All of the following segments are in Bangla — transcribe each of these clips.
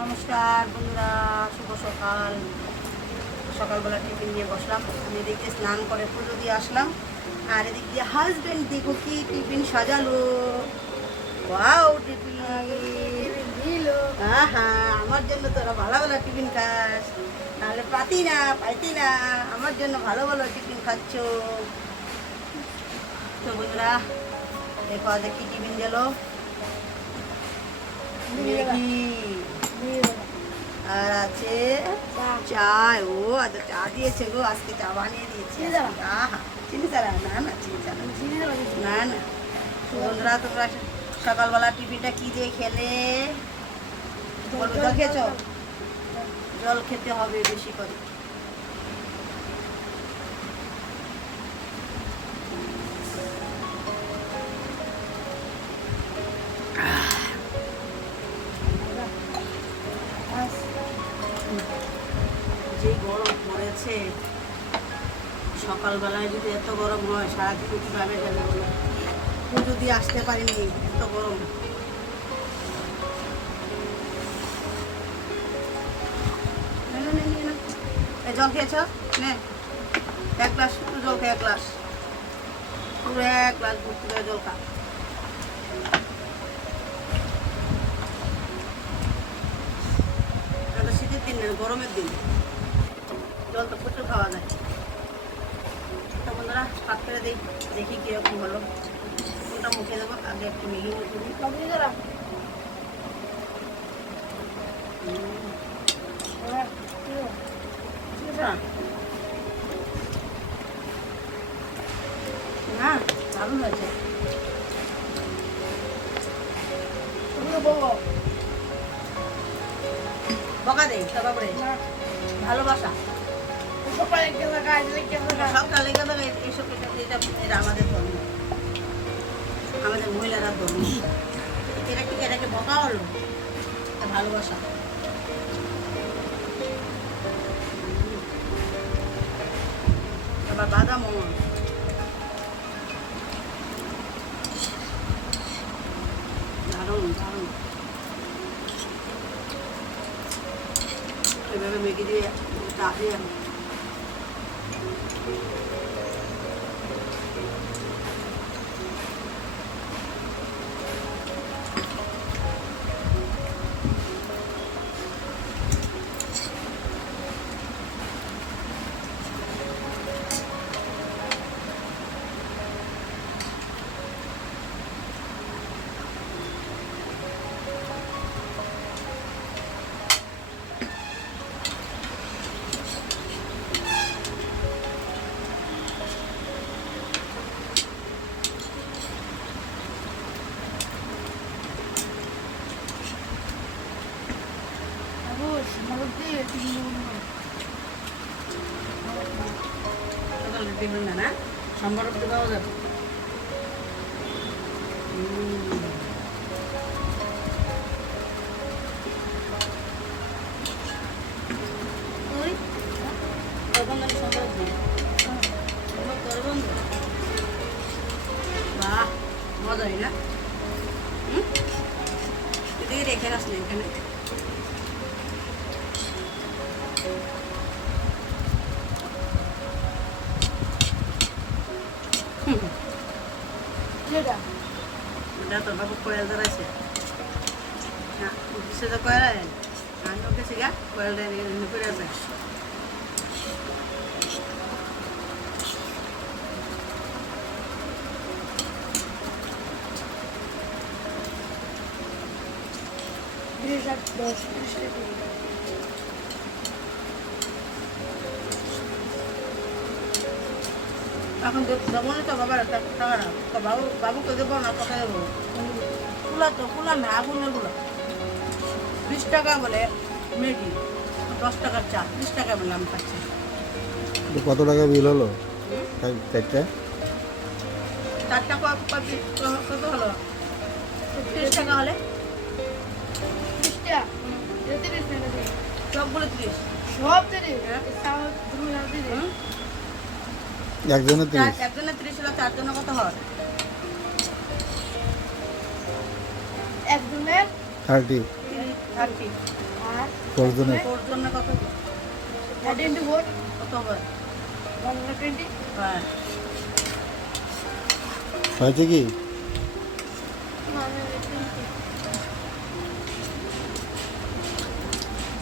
নমস্কার বন্ধুরা শুভ সকাল। সকালবেলা টিফিন নিয়ে বসলাম। আমি এদিকে স্নান করে পুজো দিয়ে আসলাম। আর এদিক দিয়ে হাজবেন্ড দেখো কি টিফিন সাজালো। ওয়াও টিফিন আহা আমার জন্য তোরা ভালো ভালো টিফিন খাস। নাহলে পাতি না পাইতি না। আমার জন্য ভালো ভালো টিফিন খাচ্ছ। তো বন্ধুরা দেখো আজ কি টিফিন গেল আর আছে চা ও আচ্ছা চা দিয়েছে গো আজকে চা বানিয়ে দিয়েছে। চিনি ছাড়া না না চিনি ছাড়া না। না বন্ধুরা তোমরা সকালবেলা টিফিনটা কি দিয়ে খেলে? বলো জল খেয়েছ? জল খেতে হবে বেশি করে। পড়েছে সকালবেলায় যদি এত গরম হয় সারাদিন কীভাবে যাবে বলো। পুজো দিয়ে আসতে পারিনি এত গরম। জল খেয়েছ? নে। এক গ্লাস শুধু জল খেয়ে এক গ্লাস। পুরো এক গ্লাস ভর্তি করে জল খা। শীতের দিন না গরমের দিন। জল তো প্রচুর খাওয়া যায়। তো বন্ধুরা ভাত করে দিই, দেখি কীরকম হলো। মুখে দেবো, আগে একটু মেঘি মুখে দিই। না, দারুণ হয়েছে। বকা। ভালোবাসা। সব কালে গেলে এইসব এটা এটা আমাদের ধর্ম আমাদের মহিলারা ধর্ম এটা কি এটাকে বকা হলো ভালোবাসা আবার বাদাম দারুণ দারুণ এভাবে মেঘে দিয়ে চা দিয়ে না না? অব্দি পাওয়া যাবে। ওটা তো বাবু কোয়েল ধরেছে হ্যাঁ সে তো কোয়েল আমি ওকে শিখা কোয়েল করে আছে। এখন দেব- না তো বাবার একটা টাকা না তো বাবু বাবুকে দেবো না তোকে দেবো? কুলা তো কুলা না আগুনেরগুলো বিশ টাকা বলে ম্যাগি দশ টাকার চা বিশ টাকা বলে আমি খাচ্ছি। কত টাকা বিল হলো? চারটে? চারটা কত কত হলো? তিরিশ টাকা হলে? সবগুলো তিরিশ? হুম? একজনের তিরিশ। একজনের তিরিশ হলো চারজনের কত হয়? একজনের থার্টি। তিরিশ থার্টি তোর জন্য কত ফোর ইন্টু ফোর। কত ওয়ান হান্ড্রেড টোয়েন্টি। হ্যাঁ। হয়েছে কি?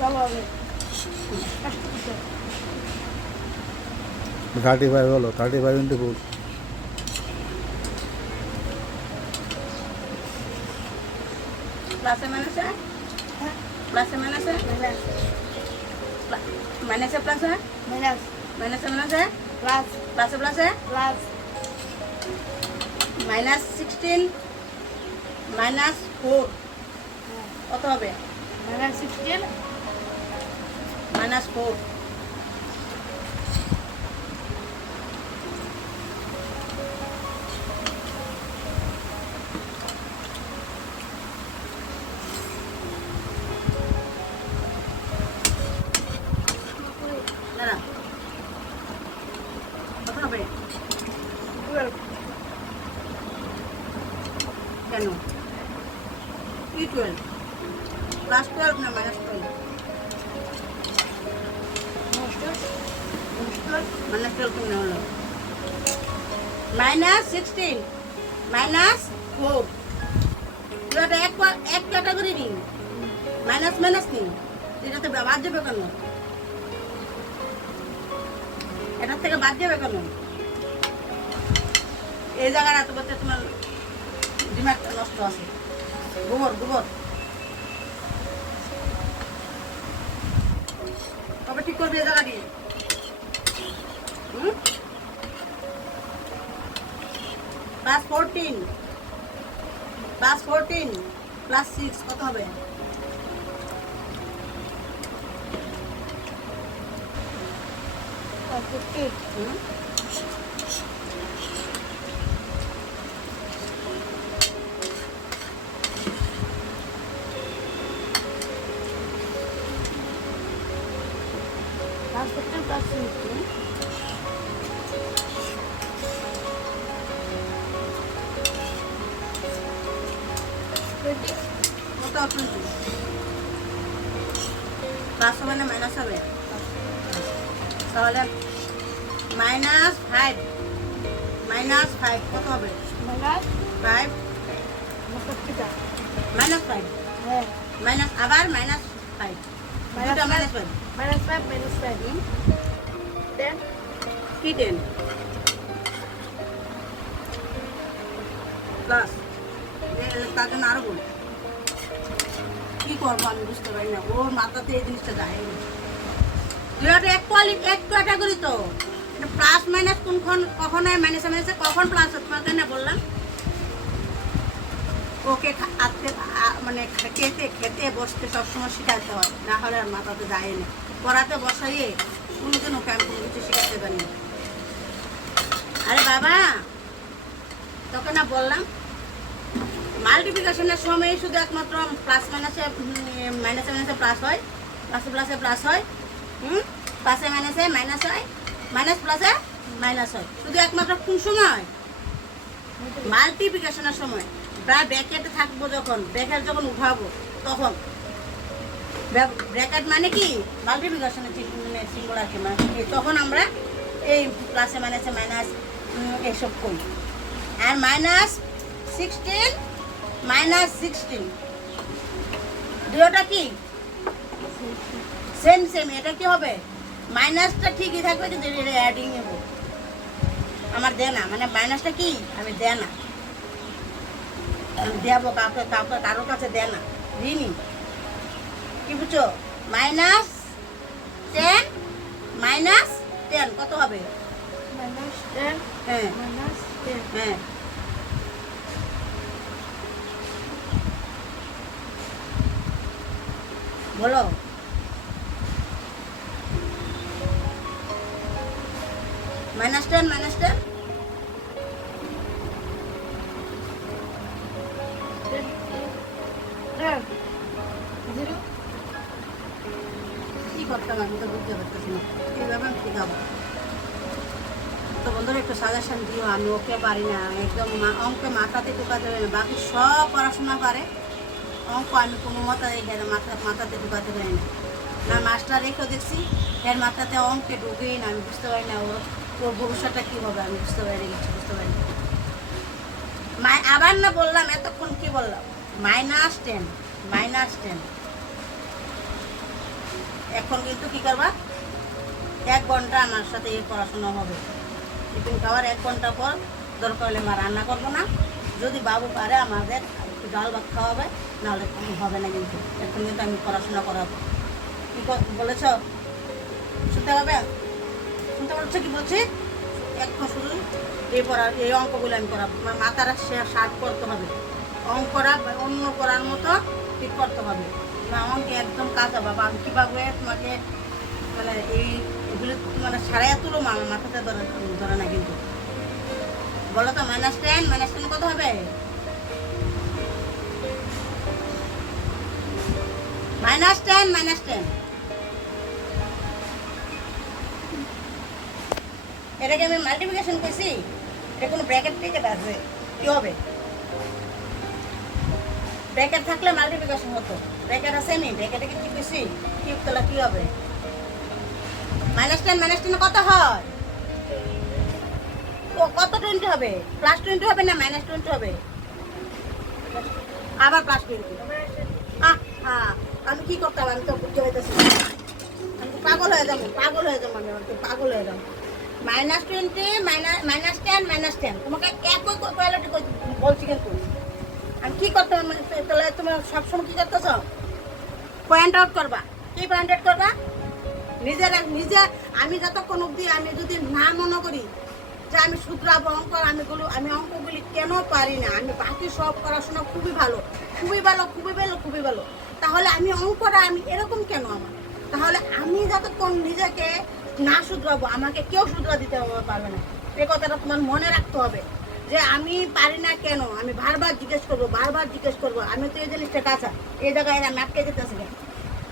ভালো হবে। থার্টি ফাইভ হলো থার্টি ফাইভ ইন্টু ফোর প্লাসে মাইনাসে প্লাসে মাইনাস মাইনাসে প্লাসে মাইনাস মাইনাসে মাইনাসে প্লাস প্লাসে প্লাসে plus minus sixteen minus four কত হবে? মাইনাস সিক্সটিন মাইনাস ফোর কেন? কি টুয়েলভ প্লাস টুয়েলভ না মাইনাস টুয়েলভ মাইনাস টুয়েলভ কেমন হলো? মাইনাস সিক্সটিন মাইনাস ফোর এটা এক এক ক্যাটাগরি নিন মাইনাস মাইনাস নিন এটাতে বা- বাদ যাবে কেন? এটার থেকে বাদ যাবে কেন? এই জায়গার এত বছর তোমার দিমাগটা নষ্ট আছে। গোবর গোবর। কবে ঠিক করবি এই জায়গাটি। হুম? Plus fourteen plus fourteen plus six কত হবে? ফিফটি তাহলে মাইনাস ফাইভ মাইনাস ফাইভ কত হবে? Minus five minus five minus আবার minus five Minus minus five minus five minus five ten কি টেন প্লাস তার জন্য আরও বলি। কি করব আমি বুঝতে পারি না। ওর মাথাতে এই জিনিসটা যায়। তুই একটা এক কোয়ালিটি এক ক্যাটাগরি তো। প্লাস মাইনাস কোনখন, কখন মাইনাসে মাইনাসে কখন প্লাস হয় তোমাকে না বললাম। ওকে আজকে মানে খেতে খেতে বসতে সবসময় শেখাতে হয়, না হলে আর মাথাতে যায় না। পড়াতে বসাইয়ে কোনোদিন ওকে আমি কোনো কিছু শেখাতে পারি না। আরে বাবা, তোকে না বললাম মাল্টিপ্লিকেশনের সময় শুধু একমাত্র প্লাস মাইনাসে মাইনাসে মাইনাসে প্লাস হয় প্লাসে প্লাসে প্লাস হয়। হুম? প্লাসে মাইনাসে মাইনাস হয়, মাইনাস প্লাসে মাইনাস হয়। শুধু একমাত্র কোন সময়? মাল্টিপ্লিকেশনের সময়। প্রায় ব্র্যাকেটে থাকব যখন ব্র্যাকেট যখন উঠাবো, তখন। ব্র্যাকেট মানে কি? মাল্টিপ্লিকেশনের সিম্বল আর কি? তখন আমরা এই প্লাসে মাইনাসে মাইনাস এসব করি। আর মাইনাস সিক্সটিন মাইনাস সিক্সটিন দুটোটা কি? সেম সেম এটা কি হবে? মাইনাসটা ঠিকই থাকবে কিন্তু এটা অ্যাডিং হবে। আমার দেয় না মানে মাইনাসটা কি? আমি দেয় না আমি দেবো কাউকে কাউকে কারোর কাছে দেয় না দিইনি কি বুঝছ? মাইনাস টেন মাইনাস টেন কত হবে? হ্যাঁ। হ্যাঁ। বলো। মাইনাস টেন মাইনাস টেন কি করতাম আমি তো বুঝতে পারতেছি না। এইভাবে আমি শেখাবো তো বন্ধুরা একটু সাজেশন দিও আমি ওকে পারি না। একদম অঙ্কে মাথাতে ঢোকা যাবে না। বাকি সব পড়াশোনা পারে অঙ্ক আমি কোনো মতে এখানে মাথা মাথাতে ঢুকাতে পারি না। না মাস্টার রেখে দেখছি এর মাথাতে অঙ্কে ঢুকেই না আমি বুঝতে পারি না ওর ওর ভবিষ্যৎটা কী হবে আমি বুঝতে পারি কিছু বুঝতে পারি মাই, আবার না বললাম, এতক্ষণ কি বললাম? মাইনাস টেন মাইনাস টেন এখন কিন্তু কি করবা? এক ঘণ্টা আমার সাথে এই পড়াশোনা হবে। টিফিন খাওয়ার এক ঘণ্টা পর দরকার হলে মা রান্না করব না। যদি বাবু পারে আমাদের একটু ডাল ভাত খাওয়াবে, নাহলে হবে না কিন্তু। এখন কিন্তু আমি পড়াশোনা করাবো। ক- বলেছ? শুনতে পাবে? শুনতে পারছ কি বলছি? এখন শুধু এই পড়ার এই অঙ্কগুলো আমি করাবো আমার মাথাটা সে শার্প করতে হবে। অঙ্করা বা অন্য করার মতো ঠিক করতে হবে। অঙ্কে একদম কাঁচা বাবা। আমি কীভাবে তোমাকে মানে এই এগুলো মানে সারাইয়া তুলো মা আমার মাথাতে ধরে ধরে না কিন্তু। বলো তো মাইনাস টেন মাইনাস টেন কত হবে? মাইনাস টেন মাইনাস টেন এটাকে আমি মাল্টিপ্লিকেশন করছি, এটা কোনো ব্র্যাকেট ট্রেকেট আছে কি হবে? ব্র্যাকেট থাকলে মাল্টিপ্লিকেশন হতো। ব্র্যাকেট আছে নি? ব্র্যাকেটে কি করছি? কিউব তাহলে কি হবে? মাইনাস টেন মাইনাস টেন কত হয়? কত টোয়েন্টি হবে? প্লাস টোয়েন্টি হবে না মাইনাস টোয়েন্টি হবে? আবার প্লাস টোয়েন্টি হ্যাঁ আমি কি করতাম? আমি তো বুঝতে পারতেছি আমি পাগল হয়ে যাব, পাগল হয়ে যাব আমি পাগল হয়ে যাব। Minus twenty minus ten minus ten. তোমাকে একই কোয়ালিটি বলছি কিন্তু আমি কি করতে তাহলে তুমি সবসময় কি করতেছ? পয়েন্ট আউট করবা। কি পয়েন্ট আউট করবা? নিজের নিজে আমি যতক্ষণ অব্দি আমি যদি না মনে করি যে আমি শুধরাবো, অঙ্ক আমি বলি আমি অঙ্কগুলি কেন পারি না? আমি বাকি সব পড়াশোনা খুবই ভালো। খুবই ভালো খুবই ভালো খুবই ভালো। তাহলে আমি অঙ্কটা আমি এরকম কেন আমার? তাহলে আমি যতক্ষণ নিজেকে না শুধরাবো, আমাকে কেউ শুধরা দিতে পারবে না। এই কথাটা তোমার মনে রাখতে হবে যে আমি পারি না কেন? আমি বারবার জিজ্ঞেস করব, বারবার জিজ্ঞেস করব। আমি তো এই জিনিসটা কাঁচা। এই জায়গায় আমি আটকে যেতেছি?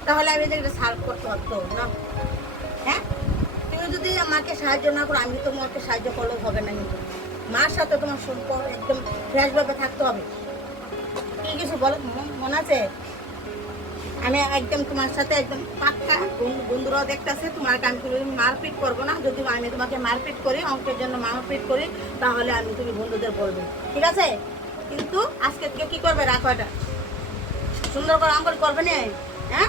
তাহলে আমি এই জায়গাটা সার্ভ করতে পারতো না? হ্যাঁ? তুমি যদি আমাকে সাহায্য না করো, আমি তোমাকে সাহায্য করলেও হবে না কিন্তু। মার সাথে তোমার সম্পর্ক একদম ফ্রেশভাবে থাকতে হবে। কি কিছু বলো মনে আছে? আমি একদম তোমার সাথে একদম পাক্কা। বন্ধু- বন্ধুরাও দেখতেছে, তোমাকে আমি তুমি মারপিট করব না। যদি আমি তোমাকে মারপিট করি, অঙ্কের জন্য মারপিট করি, তাহলে আমি তুমি বন্ধুদের বলবে। ঠিক আছে? কিন্তু আজকে থেকে কি করবে? রাখো এটা। সুন্দর করে অঙ্ক করবে না। হ্যাঁ?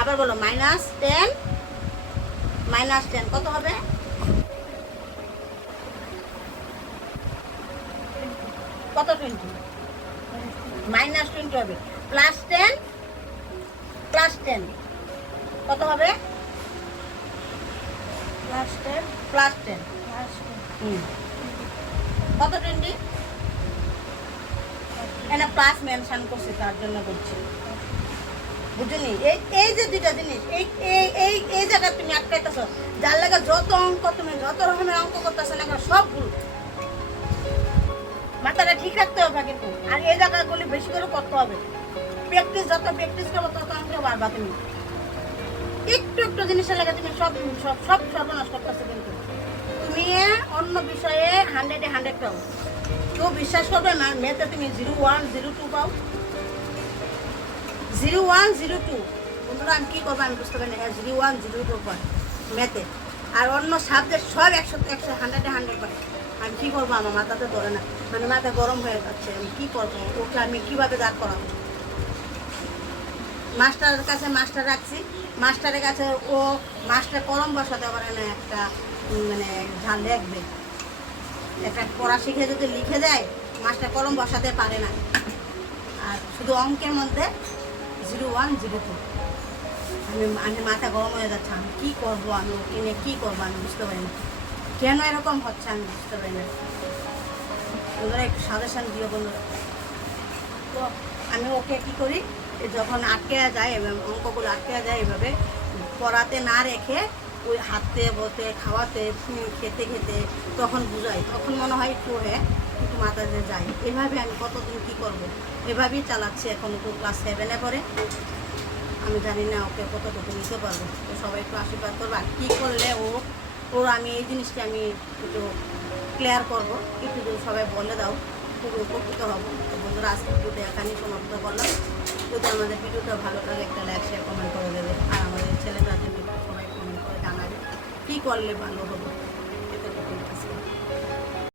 আবার বলো মাইনাস টেন মাইনাস টেন কত হবে? কত টোয়েন্টি মাইনাস টোয়েন্টি হবে। প্লাস টেন প্লাস টেন কত হবে? Last step. প্লাস টেন কত টোয়েন্টি এখানে প্লাস মেনশন করছি তার জন্য বলছি। বুঝলি এই এই যে দুইটা জিনিস এই এই এই এই জায়গায় তুমি আটকাইতেছ যার লাগে যত অঙ্ক তুমি যত রকমের অঙ্ক করতেছ না কেন সব ভুল। মাথাটা ঠিক রাখতে হবে কিন্তু। আর এই জায়গাগুলি বেশি করে করতে হবে। প্র্যাকটিস যত প্র্যাকটিস করব, তত অঙ্ক পারবা তুমি। একটু একটু জিনিসের লাগে তুমি সব সব সব সর্বনষ্ট করতেছো কিন্তু। তুমি অন্য বিষয়ে হান্ড্রেডে হান্ড্রেড পাও। কেউ বিশ্বাস করবে না, মেয়েতে তুমি জিরো ওয়ান জিরো টু পাও। জিরো ওয়ান জিরো টু বন্ধুরা, আমি কী করব আমি বুঝতে পারি না। জিরো ওয়ান জিরো টু পাই মেতে আর অন্য সাবজেক্ট সব একশো একশো হান্ড্রেডে হান্ড্রেড পাই আমি কী করব? আমার মাথাতে ধরে না। মানে মাথা গরম হয়ে যাচ্ছে। আমি কী করব? ওকে আমি কীভাবে দাঁড় করাবো? মাস্টারের কাছে মাস্টার রাখছি। মাস্টারের কাছে ও মাস্টার কলম বসাতে পারে না একটা মানে যা লিখবে একটা পড়া শিখে যদি লিখে দেয়, মাস্টার কলম বসাতে পারে না। আর শুধু অঙ্কের মধ্যে জিরো ওয়ান, জিরো টু। আমি আমি মাথা গরম হয়ে যাচ্ছে। আমি কী করব? আমি ওকে নিয়ে কী করব? আমি বুঝতে পারি না। কেন এরকম হচ্ছে আমি বুঝতে পারি না। বন্ধুরা একটু সাজেশন দিও বন্ধুরা। তো আমি ওকে কী করি? যখন আটকে যায় এবং অঙ্কগুলো আটকে যায় এভাবে, পড়াতে না রেখে ওই হাতে বতে খাওয়াতে খেতে খেতে তখন বুঝাই। তখন মনে হয় একটু হ্যাঁ একটু মাথাতে যাই। এভাবে আমি কতদিন কী করব? এভাবেই চালাচ্ছি এখন তো ক্লাস সেভেনে পড়ে। আমি জানি না ওকে কতটুকু নিতে পারব। তো সবাই একটু আশীর্বাদ করব। আর কী করলে ও, ওর আমি এই জিনিসটা আমি একটু ক্লিয়ার করব। একটু যদি সবাই বলে দাও খুব উপকৃত হব। তো বন্ধুরা, আজকে ভিডিওটা এখানেই সমাপ্ত করলাম। যদি আমাদের ভিডিওটা ভালো লাগে, একটা লাইক শেয়ার কমেন্ট করে দেবে। আর আমাদের ছেলেটার জন্য একটু সবাই কমেন্ট করে জানাবে। কী করলে ভালো হবে?